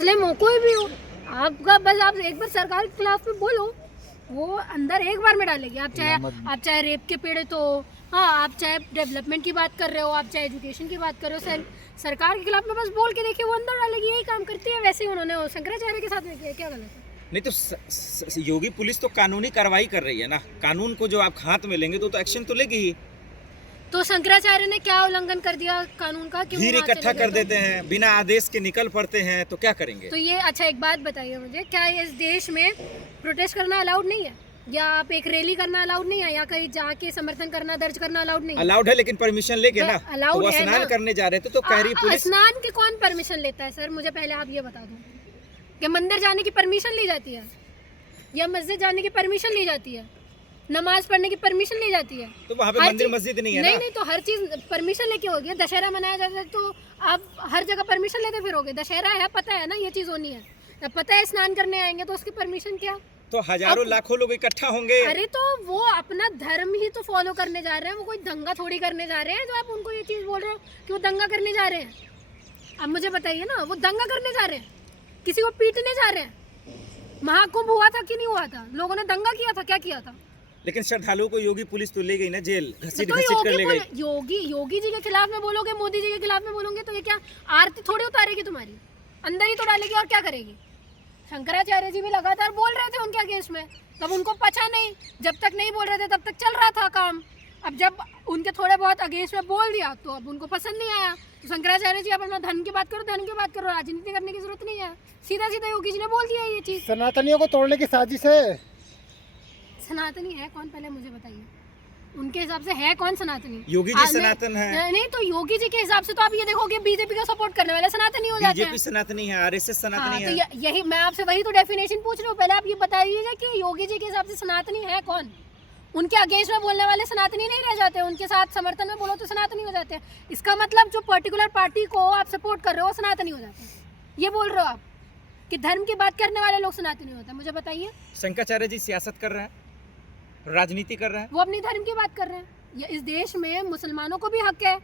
मुस्लिम हो कोई भी हो, आपका बस आप एक बार सरकार के खिलाफ में बोलो, वो अंदर एक बार में डालेगी। आप चाहे रेप के पीड़ित हो, हाँ, आप चाहे डेवलपमेंट की बात कर रहे हो, आप चाहे एजुकेशन की बात कर रहे हो, सरकार के खिलाफ में बस बोल के देखिए, वो अंदर डालेगी। यही काम करती है। वैसे ही उन्होंने शंकराचार्य के साथ में किया, क्या गलत है? नहीं तो योगी पुलिस तो कानूनी कार्रवाई कर रही है ना, कानून को जो आप हाथ में लेंगे तो एक्शन तो लेगी ही। तो शंकराचार्य ने क्या उल्लंघन कर दिया कानून का कि भीड़ इकट्ठा कर देते हैं, बिना आदेश के निकल पड़ते हैं, तो क्या करेंगे? तो ये अच्छा एक बात बताइए मुझे, क्या इस देश में प्रोटेस्ट करना अलाउड नहीं है, या आप एक रैली करना अलाउड नहीं है, या कहीं जाके समर्थन करना, दर्ज करना अलाउड नहीं है? अलाउड है, लेकिन परमिशन लेके ना। अलाउड तो है स्नान ना? करने जा रहे थे तो कह रही पुलिस। स्नान के कौन परमिशन लेता है सर? मुझे पहले आप ये बता दो कि मंदिर जाने की परमिशन ली जाती है, या मस्जिद जाने की परमिशन ली जाती है, नमाज पढ़ने की परमिशन ली जाती है? तो वहाँ पे मंदिर मस्जिद नहीं है ना? नहीं, तो हर चीज परमिशन लेके होगी। दशहरा मनाया जाता है तो आप हर जगह परमिशन लेते फिरोगे? दशहरा है, पता है ना ये चीज होनी है, जब पता है स्नान करने आएंगे तो उसकी परमिशन क्या? तो हजारों लाखों लोग इकट्ठा होंगे। अरे तो वो अपना धर्म ही तो फॉलो करने जा रहे हैं, वो कोई दंगा थोड़ी करने जा रहे हैं जो आप उनको ये चीज बोल रहे हो कि वो दंगा करने जा रहे हैं। अब मुझे बताइए ना, वो दंगा करने जा रहे हैं, किसी को पीटने जा रहे हैं? महाकुंभ हुआ था कि नहीं हुआ था? लोगों ने दंगा किया था, क्या किया था? लेकिन श्रद्धालुओं को योगी पुलिस तो ले गई ना जेल, घसीट तो घसीट कर ले गई। योगी जी के खिलाफ में बोलोगे, मोदी जी के खिलाफ में बोलोगे तो ये क्या आरती थोड़ी उतारेगी तुम्हारी, अंदर ही तो डालेगी, और क्या करेगी? शंकराचार्य जी भी लगातार बोल रहे थे उनके अगेंस्ट में, तब उनको पचा नहीं, जब तक नहीं बोल रहे थे तब तक चल रहा था काम। अब जब उनके थोड़े बहुत अगेंस्ट में बोल दिया तो अब उनको पसंद नहीं आया। तो शंकराचार्य जी, आप अपना धर्म की बात करो, धर्म की बात करो, राजनीति करने की जरूरत नहीं है। सीधा सीधा योगी जी ने बोल दिया ये चीज। सनातनियों को तोड़ने की साजिश है। सनातनी है कौन, पहले मुझे बताइए, उनके हिसाब से है कौन सनातनी? योगी जी सनातन है। नहीं, तो योगी जी के हिसाब से तो आप ये देखोगे बीजेपी का सपोर्ट करने वाले सनातनी हो जाते हैं। बीजेपी सनातनी है, आरएसएस सनातनी है। तो यही मैं आपसे वही तो डेफिनेशन पूछ रही हूँ। पहले आप ये बताइए कि योगी जी के हिसाब से सनातनी है कौन? उनके अगेंस्ट में बोलने वाले सनातनी नहीं रह जाते, उनके साथ समर्थन में बोलो तो सनातनी हो जाते हैं। इसका मतलब जो पर्टिकुलर पार्टी को आप सपोर्ट कर रहे हो वो सनातनी हो जाते हैं, ये बोल रहे हो आप कि धर्म की बात करने वाले लोग सनातनी होते हैं? मुझे बताइए। शंकराचार्य जी सियासत कर रहे हैं, राजनीति कर रहे हैं, वो अपनी धर्म की बात कर रहे हैं। इस देश में मुसलमानों को भी हक है,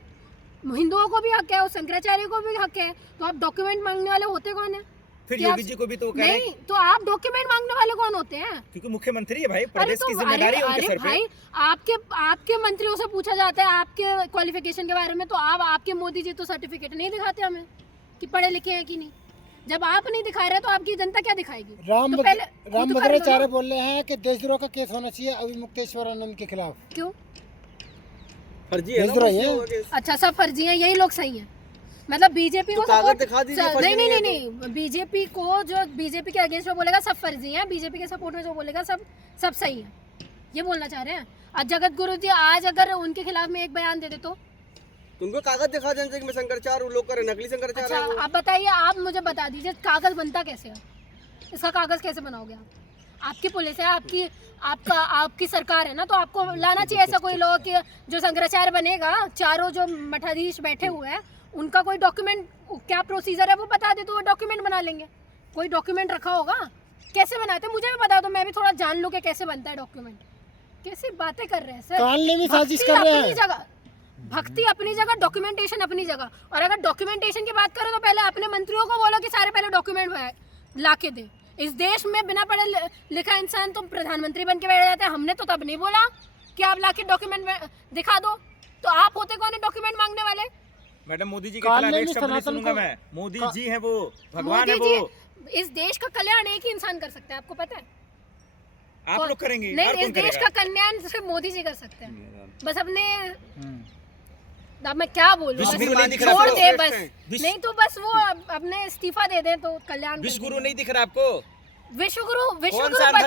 हिंदुओं को भी हक है, और शंकराचार्य को भी हक है। तो आप डॉक्यूमेंट मांगने वाले होते कौन है? फिर योगी जी को भी तो कह रहे हैं। नहीं, तो आप डॉक्यूमेंट मांगने वाले कौन होते हैं? क्योंकि मुख्यमंत्री है भाई, प्रदेश तो की जिम्मेदारी है उनके सर पे। भाई, आपके मंत्रियों से पूछा जाता है आपके क्वालिफिकेशन के बारे में, तो आपके मोदी जी तो सर्टिफिकेट नहीं दिखाते हमें कि पढ़े लिखे हैं कि नहीं। जब आप नहीं दिखा रहे तो आपकी जनता क्या दिखाएगी? रामभद्राचार्य बोल रहे हैं कि देशद्रोह का केस होना चाहिए अभी मुक्तेश्वर आनंद के खिलाफ। क्यों? फर्जी है ना? अच्छा, सब फर्जी है, यही लोग सही है? मतलब बीजेपी को कागज दिखा दीजिए। नहीं, बीजेपी को जो बीजेपी के अगेंस्ट में बोलेगा सब फर्जी है, बीजेपी के सपोर्ट में जो बोलेगा सब सही है, ये बोलना चाह रहे हैं? आज जगत गुरु जी आज अगर उनके खिलाफ में एक बयान दे दे तो तुमको कागज दिखा देंगे कि मैं शंकराचार्य लोग करे नकली शंकराचार्य। अच्छा, आप बताइए, आप मुझे बता दीजिए कागज बनता कैसे है? इसका कागज कैसे बनाओगे आप? आपकी पुलिस है, आपकी सरकार है ना, तो आपको लाना चाहिए ऐसा कोई लॉ कि जो शंकराचार्य बनेगा, चारों जो मठाधीश बैठे हुए हैं उनका कोई डॉक्यूमेंट, क्या प्रोसीजर है वो बता दे तो वो डॉक्यूमेंट बना लेंगे। कोई डॉक्यूमेंट रखा होगा, कैसे बनाते मुझे भी बता दो, मैं भी थोड़ा जान लूँ कि कैसे बनता है डॉक्यूमेंट। कैसी बातें कर रहे हैं सर? साजिश कर रहे हैं। भक्ति अपनी जगह, डॉक्यूमेंटेशन अपनी जगह। और अगर डॉक्यूमेंटेशन की बात करें तो पहले अपने मंत्रियों को बोलो कि सारे पहले डॉक्यूमेंट ला के दे। इस देश में बिना पढ़े लिखा इंसान तो प्रधानमंत्री बन के बैठ जाते हैं। हमने तो तब नहीं बोला कि आप ला के डॉक्यूमेंट दिखा दो, तो आप होते कौन है डॉक्यूमेंट मांगने वाले? मैडम मोदी जी के खिलाफ एक शब्द नहीं सुनूंगा मैं। मोदी जी है वो, भगवान है वो। इस देश का कल्याण एक ही इंसान कर सकता है, आपको पता है? आप लोग करेंगे? नहीं, इस देश का कल्याण सिर्फ मोदी जी कर सकते हैं। बस अपने अब मैं क्या बोलूं, छोड़ दे बस। नहीं तो बस वो अपने इस्तीफा दे दें तो कल्याण। विश्व गुरु नहीं दिख रहा आपको? विश्व गुरु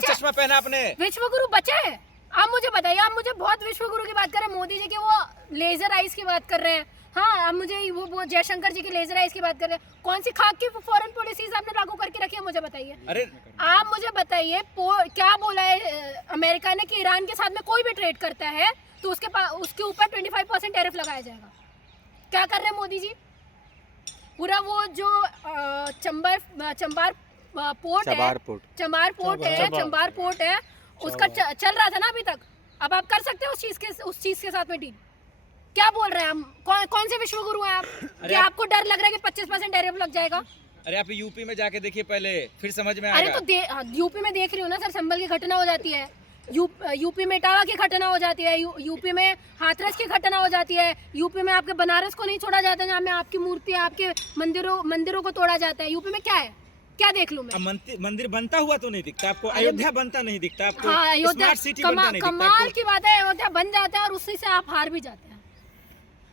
चश्मा पहना आपने? विश्व गुरु बचे हैं? आप मुझे बताइए, आप मुझे बहुत विश्व गुरु की बात कर रहे हैं, मोदी जी के वो लेजर आइज की बात कर रहे हैं। हाँ, आप मुझे वो जयशंकर जी की लेजर आइज की बात कर रहे हैं। कौन सी खाक की फॉरेन पॉलिसीज आपने लागू करके रखी है मुझे बताइए। अरे आप मुझे बताइए, क्या बोला है अमेरिका ने कि ईरान के साथ में कोई भी ट्रेड करता है तो उसके ऊपर 25% टैरिफ लगाया जाएगा। क्या कर रहे हैं मोदी जी? पूरा वो जो चंबार पोर्ट है उसका चल रहा था ना अभी तक। अब आप कर सकते हो उस चीज के साथ में डील? क्या बोल रहे हैं हम? कौन से विश्व गुरु हैं आप कि आपको डर लग रहा है कि 25% टैरिफ लग जाएगा? अरे आप यूपी में जाके देखिए पहले, फिर समझ में अरे आएगा। तो यूपी में देख रही हूँ ना सर, संभल की घटना हो जाती है, यूपी में इटावा की घटना हो जाती है, यूपी में हाथरस की घटना हो जाती है, यूपी में आपके बनारस को नहीं छोड़ा जाता जहाँ में आपकी मूर्ति आपके मंदिरों को तोड़ा जाता है। यूपी में क्या है, क्या देख लूं मैं? अब मंदिर बनता हुआ तो नहीं दिखता आपको, अयोध्या बनता नहीं दिखता आपको, हाँ, अयोध्या स्मार्ट सिटी बनता नहीं दिखता कमाल आपको। की बात है, अयोध्या बन जाता है और उसी से आप हार भी जाते हैं।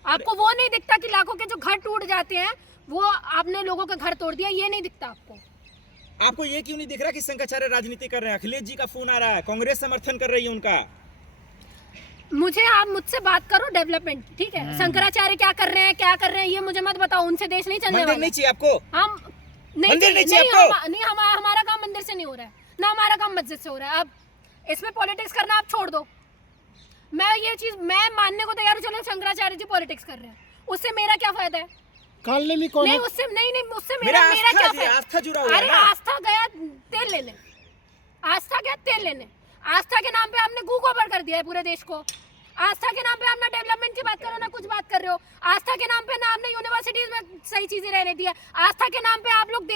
आपको वो नहीं दिखता कि लाखों के जो घर टूट जाते हैं वो आपने लोगों के घर तोड़ दिया, ये नहीं दिखता आपको। आपको ये क्यों नहीं दिख रहा कि शंकराचार्य राजनीति कर रहे हैं? अखिलेश जी का फोन आ रहा है, कांग्रेस समर्थन कर रही है उनका। आप मुझसे बात करो डेवलपमेंट, ठीक है? शंकराचार्य क्या कर रहे हैं ये मुझे मत बताओ, उनसे देश नहीं चलने वाला। नहीं चाहिए आपको, हम मंदिर नहीं चाहिए आपको? नहीं, हमारा काम मंदिर से नहीं हो रहा है ना, हमारा काम मस्जिद से हो रहा है। अब इसमें पॉलिटिक्स करना आप छोड़ दो। मैं मानने को तैयार हूँ, चलो शंकराचार्य जी पॉलिटिक्स कर रहे हैं, उससे मेरा क्या फायदा है? कालने में कौन नहीं, है? उससे मेरा क्या फायदा? आस्था जुड़ा हुआ है अरे ना। आस्था गया तेल लेने, आस्था के नाम पे आपने गू गोबर कर दिया है पूरे देश को। आस्था के नाम पे आप ना डेवलपमेंट की बात करो ना कुछ बात कर रहे हो। आस्था के नाम पे ना आपने यूनिवर्सिटीज में सही चीजें रहने दिया। आस्था के नाम पे आप लोग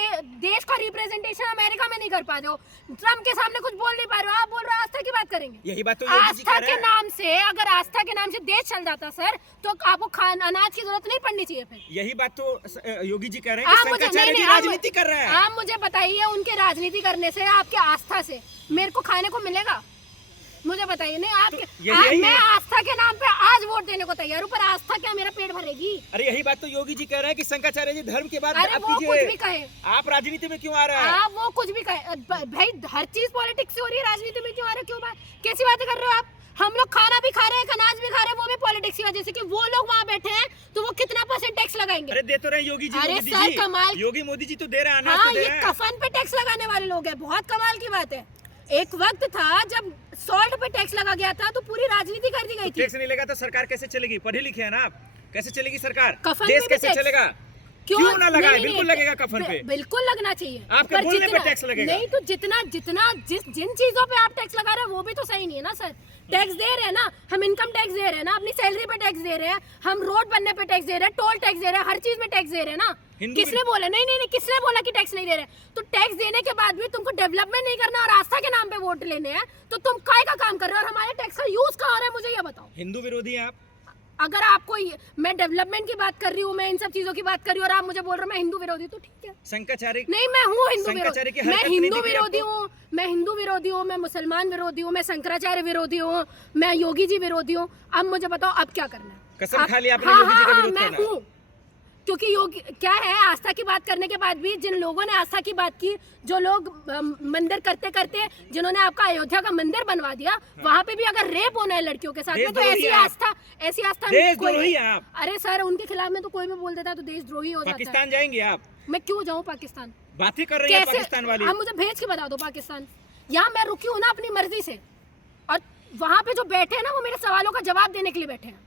देश का रिप्रेजेंटेशन अमेरिका में नहीं कर पा रहे हो, ट्रम्प के सामने कुछ बोल नहीं पा रहे हो। आप बोल रहे हो आस्था की बात करेंगे। यही बात तो योगी जी आस्था कह रहे के हैं। नाम से, अगर आस्था के नाम से देश चल जाता सर, तो आपको अनाज की जरूरत नहीं पड़नी चाहिए फिर। यही बात तो योगी जी कह रहे हैं कि शंकराचार्य जी राजनीति कर रहे हैं। आप मुझे बताइए, उनके राजनीति करने से आपके आस्था से मेरे को खाने को मिलेगा? मुझे बताइए। नहीं, मैं आस्था के नाम पे आज वोट देने को तैयार हूँ, पर आस्था क्या मेरा पेट भरेगी? अरे यही बात तो योगी जी कह रहे हैं कि शंकराचार्य जी धर्म के बाद अरे आप वो कुछ भी कहे, आप राजनीति में क्यों आ रहे हैं? आप वो कुछ भी कहे भाई, हर चीज पॉलिटिक्स से हो रही है, राजनीति में क्यों आ रहे? क्यों कैसी बातें कर रहे हो आप? हम लोग खाना भी खा रहे हैं, अनाज भी खा रहे हैं, वो भी पॉलिटिक्स की वजह से कि वो लोग वहाँ बैठे हैं तो वो कितना % टैक्स लगाएंगे? अरे दे तो रहे योगी जी। अरे मोदी सर जी, कमाल, योगी मोदी जी तो दे रहे हैं, अनाज हाँ, तो दे ये रहे हैं। कफन पे टैक्स लगाने वाले लोग हैं। बहुत कमाल की बात है। एक वक्त था जब सॉल्ट पे टैक्स लगा गया था तो पूरी राजनीति कर दी गई थी। टैक्स नहीं लगा तो सरकार कैसे चलेगी? पढ़े लिखे हैं ना आप, कैसे चलेगी सरकार? कफन देश पे भी कैसे टैक्स? चलेगा? क्यों ना लगाए? बिल्कुल लगेगा कफन पे, बिल्कुल लगना चाहिए। आपके पर बोलने पे टैक्स लगेगा। नहीं तो जिन चीजों पे आप टैक्स लगा रहे हो वो भी तो सही नहीं है ना सर। टैक्स दे रहे हैं ना, हम इनकम टैक्स दे रहे हैं ना, अपनी सैलरी पे टैक्स दे रहे हैं, हम रोड बनने पे टैक्स दे रहे हैं, टोल टैक्स दे रहे हैं, हर चीज में टैक्स दे रहे हैं ना। किसने बोला? नहीं, किसने बोला कि टैक्स नहीं दे रहे? तो टैक्स देने के बाद भी तुमको डेवलपमेंट नहीं करना और आस्था के नाम पे वोट लेने हैं, तो तुम काय का काम कर रहे हो? और हमारे टैक्स का यूज कहाँ हो रहा है, मुझे ये बताओ। हिंदू विरोधी हैं आप। अगर आपको मैं डेवलपमेंट की बात कर रही हूँ, मैं इन सब चीजों की बात कर रही हूँ और आप मुझे बोल रहे हो मैं हिंदू विरोधी, तो ठीक है। शंकराचार्य नहीं, मैं हूँ हिंदू शंकराचार्य की विरोधी, मैं हरकत नहीं हिंदू दिख रही विरोधी आपको? हूँ, मैं हिंदू विरोधी हूँ, मैं मुसलमान विरोधी हूँ, मैं शंकराचार्य विरोधी हूँ, मैं योगी जी विरोधी हूँ। अब मुझे बताओ अब क्या करना है? कसम खा लिया आपने हाँ, योगी जी का हाँ, विरोध मैं करना? हूँ। क्योंकि योगी क्या है, आस्था की बात करने के बाद भी जिन लोगों ने आस्था की बात की, जो लोग मंदिर करते करते जिन्होंने आपका अयोध्या का मंदिर बनवा दिया, वहाँ पे भी अगर रेप होना है लड़कियों के साथ में, तो ऐसी आस्था देशद्रोही हैं आप। अरे सर, उनके खिलाफ में तो कोई भी बोल देता है तो देशद्रोही हो जाता है। पाकिस्तान जाएंगे आप? मैं क्यों जाऊँ पाकिस्तान? बातें कर रही है पाकिस्तान वाली। आप मुझे भेज के बता दो पाकिस्तान। यहाँ मैं रुकी हूँ ना अपनी मर्जी से, और वहाँ पे जो बैठे हैं ना वो मेरे सवालों का जवाब देने के लिए बैठे हैं,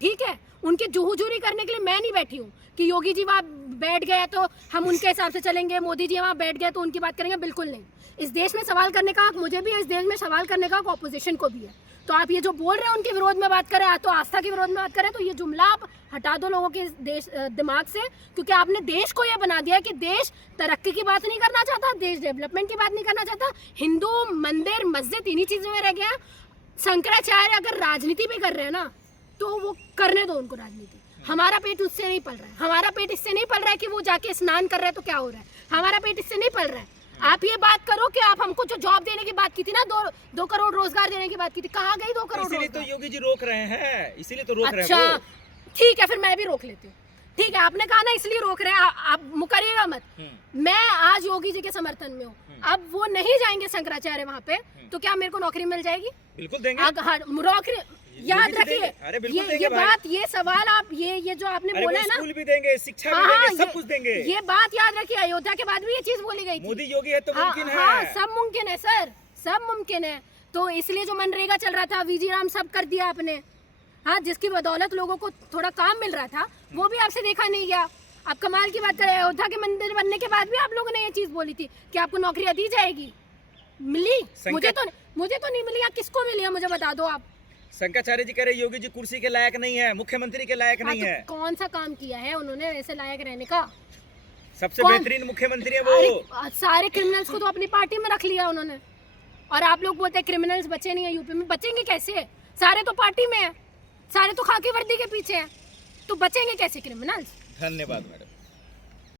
ठीक है? उनकी जुहूजूरी करने के लिए मैं नहीं बैठी हूँ कि योगी जी वहाँ बैठ गए तो हम उनके हिसाब से चलेंगे, मोदी जी वहाँ बैठ गए तो उनकी बात करेंगे। बिल्कुल नहीं। इस देश में सवाल करने का हक मुझे भी है, इस देश में सवाल करने का हक ऑपोजिशन को भी है। तो आप ये जो बोल रहे हैं उनके विरोध में बात करें, तो आस्था के विरोध में बात करें, तो ये जुमला आप हटा दो लोगों के दिमाग से, क्योंकि आपने देश को ये बना दिया कि देश तरक्की की बात नहीं करना चाहता, देश डेवलपमेंट की बात नहीं करना चाहता, हिंदू मंदिर मस्जिद इन्हीं चीज़ों में रह गया। शंकराचार्य अगर राजनीति भी कर रहे हैं ना, तो वो करने दो उनको राजनीति। हमारा पेट उससे नहीं पल रहा है, हमारा पेट इससे नहीं पल रहा है कि वो जाके स्नान कर रहे हैं तो क्या हो रहा है, हमारा पेट इससे नहीं पल रहा है। आप ये बात करो कि आप हमको जो जॉब देने की बात की थी ना, 2 करोड़ रोजगार देने की बात की थी, कहाँ गई 2 करोड़? इसीलिए तो योगी जी रोक रहे हैं, इसीलिए तो रोक रहे हैं। अच्छा ठीक है, फिर मैं भी रोक लेती हूँ। ठीक है, आपने कहा ना इसलिए रोक रहे हैं, आप मुकरिएगा मत। मैं आज योगी जी के समर्थन में हूँ। अब वो नहीं जाएंगे शंकराचार्य वहाँ पे, तो क्या मेरे को नौकरी मिल जाएगी? बिल्कुल देंगे। नौकरी याद रखिए, अरे बिल्कुल देंगे ये भाई। बात, ये सवाल आप ये जो आपने बोला है ना, स्कूल भी देंगे, शिक्षा भी हाँ, देंगे, सब कुछ देंगे। ये बात याद रखिए, अयोध्या के बाद भी ये चीज बोली गई थी। मोदी योगी है तो मुमकिन है। हाँ, सब मुमकिन है सर, सब मुमकिन है। तो इसलिए जो मनरेगा चल रहा था, वीजी राम सब कर दिया आपने, हाँ, जिसकी बदौलत लोगों को थोड़ा काम मिल रहा था, वो भी आपसे देखा नहीं गया। आप कमाल की बात करें, अयोध्या के मंदिर बनने के बाद भी आप लोगों ने ये चीज बोली थी कि आपको नौकरियां दी जाएगी, मिली? मुझे तो नहीं मिली। किसको मिली है मुझे बता दो आप। शंकराचार्य जी कह रहे योगी जी कुर्सी के लायक नहीं है, मुख्यमंत्री के लायक नहीं तो है। कौन सा काम किया है उन्होंने ऐसे लायक रहने का? सबसे कौन? बेहतरीन मुख्यमंत्री है वो। अरे सारे क्रिमिनल्स को तो अपनी पार्टी में रख लिया उन्होंने, और आप लोग बोलते हैं क्रिमिनल्स बचे नहीं है यूपी में। बचेंगे कैसे? सारे तो पार्टी में है, सारे तो खाकी वर्दी के पीछे हैं, तो बचेंगे कैसे क्रिमिनल्स? धन्यवाद मैडम।